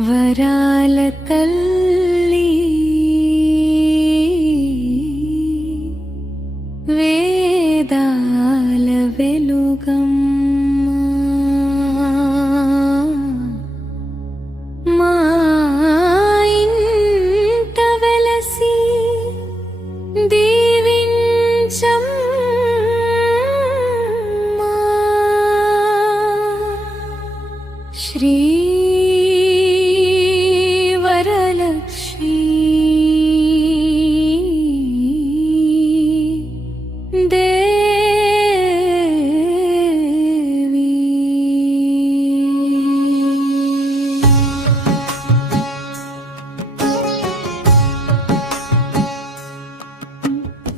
వరాల తల్లి వేదాల వెలుగమ్మ మా ఇంట వెలసి దీవించమ్మా శ్రీ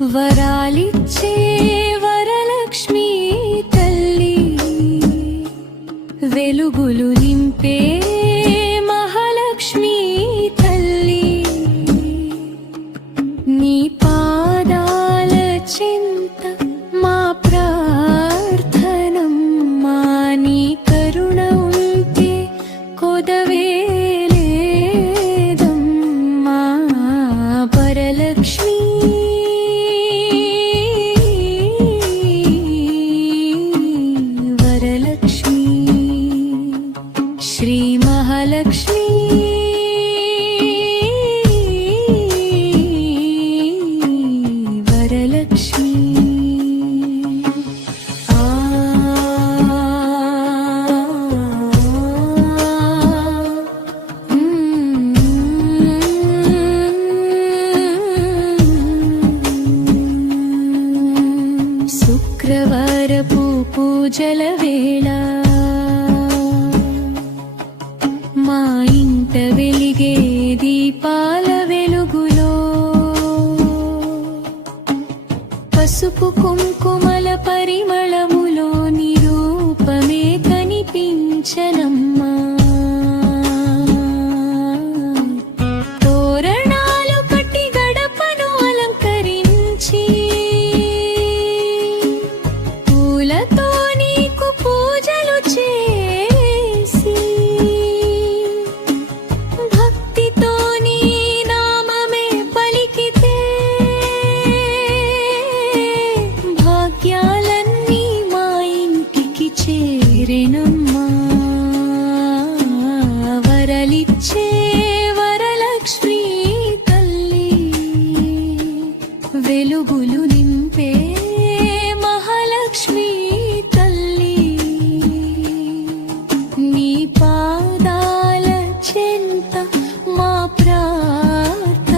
వరాలిచ్చే వరలక్ష్మి తల్లి వెలుగులు నింపే మహాలక్ష్మి తల్లి నీ పాదాల చింత మా ప్రార్థనమ్మా నీ కరుణ ఉంటే కొదవేలేదమ్మా వరలక్ష్మి శ్రీ మహాలక్ష్మి వరలక్ష్మి శుక్రవారపు పూజల వేళ మా ఇంట వెలిగే దీపాల వెలుగులో పసుపు కుంకుమల పరిమళములో నిరూపమే కనిపించనమ్మా తోరణాలు కట్టి గడపను అలంకరించి పూలతో నీకు పూజలు చేసి భక్తితో నీ నామమే పలికితే భాగ్యాలన్నీ మా ఇంటికి చేరెనమ్మా వరలిచ్చే వరలక్ష్మి తల్లి వెలుగులు నింపే మహాలక్ష్మి తల్లి నీ పాదాల చెంత మా ప్రార్థనమ్మా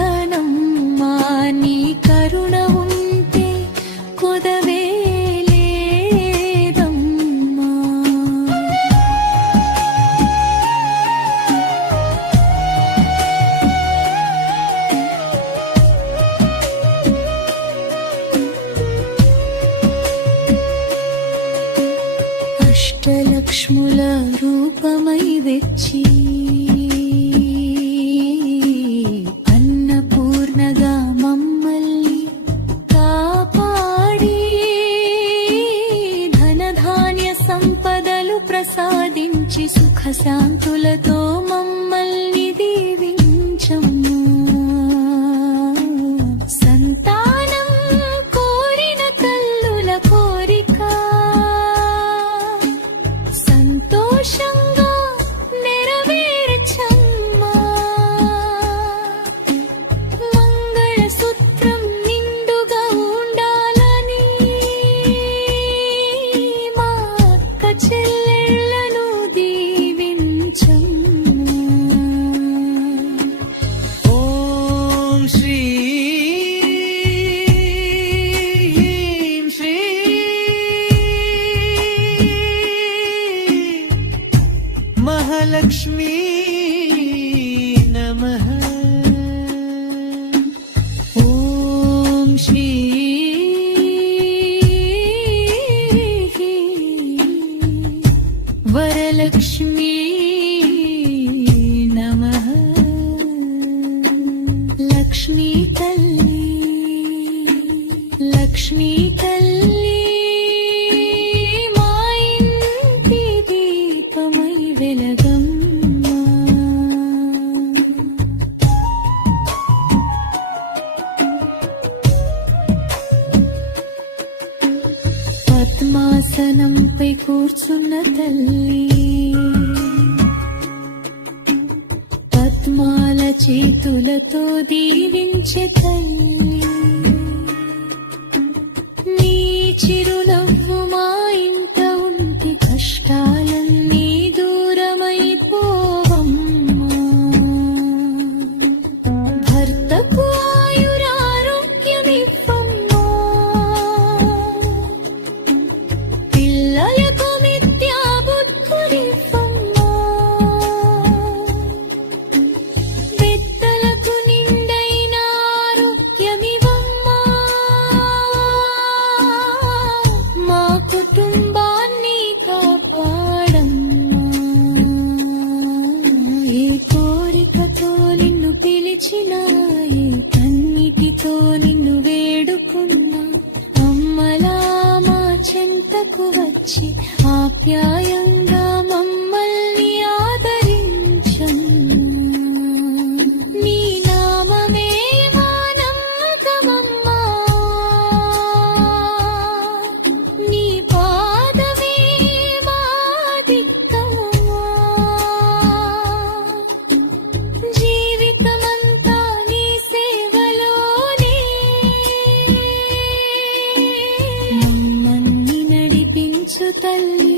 నీ కరుణ ఉంటే కొదవేలేదమ్మా అష్టలక్ష్ముల రూపమై వచ్చి అన్నపూర్ణగా మమ్మల్ని కాపాడి ధనధాన్య సంపదలు ప్రసాదించి సుఖశాంతులతో మమ్మల్ని దీవించమ్మా సంతానం కోరిన తల్లుల కోరిక సంతోషంగా నెరవేర్చమ్మా మంగళసూత్రం నిండుగా ఉండాలని మా అక్క చెల్లెళ్ళను దీవించమ్మా ఓం శ్రీ శ్రీ మహాలక్ష్మీ నమః ఓం శ్రీ వరలక్ష్మీ నమః లక్ష్మీ తల్లి వరలక్ష్మి తల్లి మా ఇంటి దీపమై వెలగమ్మా. పద్మాసనంపై కూర్చున్న తల్లి పద్మాల చేతులతో దీవించే తల్లి నీ చిరునవ్వు మా ఇంట ఉంటే కష్టాలన్నీ దూరమైపోవమ్మా. భర్తకు ఆయురారోగ్యమివ్వమ్మా. పిల్లలకు విద్యా బుద్ధులివ్వమ్మా. పెద్దలకు నిండైన ఆరోగ్యమివ్వమ్మా. మా కుటుంబాన్ని కాపాడమ్మా. ఏ కోరికతో నిన్ను పిలిచినా ఏ కన్నిటితో నిన్ను వేడుకున్నా అమ్మలా మా చెంతకు వచ్చి ఆప్యాయంగా మమ్మల్ని ఆదరించమ్మా. నీ నామమే మా నమ్మకమమ్మా. నీ పాదమే మా దిక్కమ్మా. జీవితమంతా నీ సేవలోనే మమ్మల్ని నడిపించు తల్లి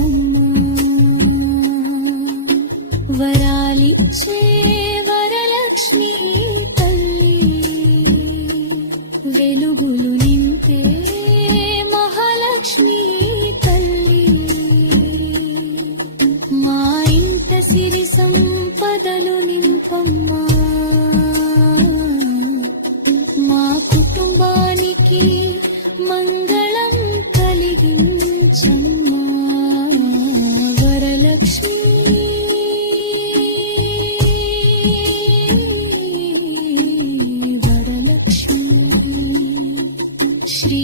అమ్మా. వరాలిచ్చే వరలక్ష్మి తల్లి వెలుగులు నింపే మహాలక్ష్మి తల్లి మా ఇంట సిరి సంపదలు నింపమ్మా. మా కుటుంబానికి మంగళం కలిగించమ్మా. వరలక్ష్మి వరలక్ష్మి శ్రీ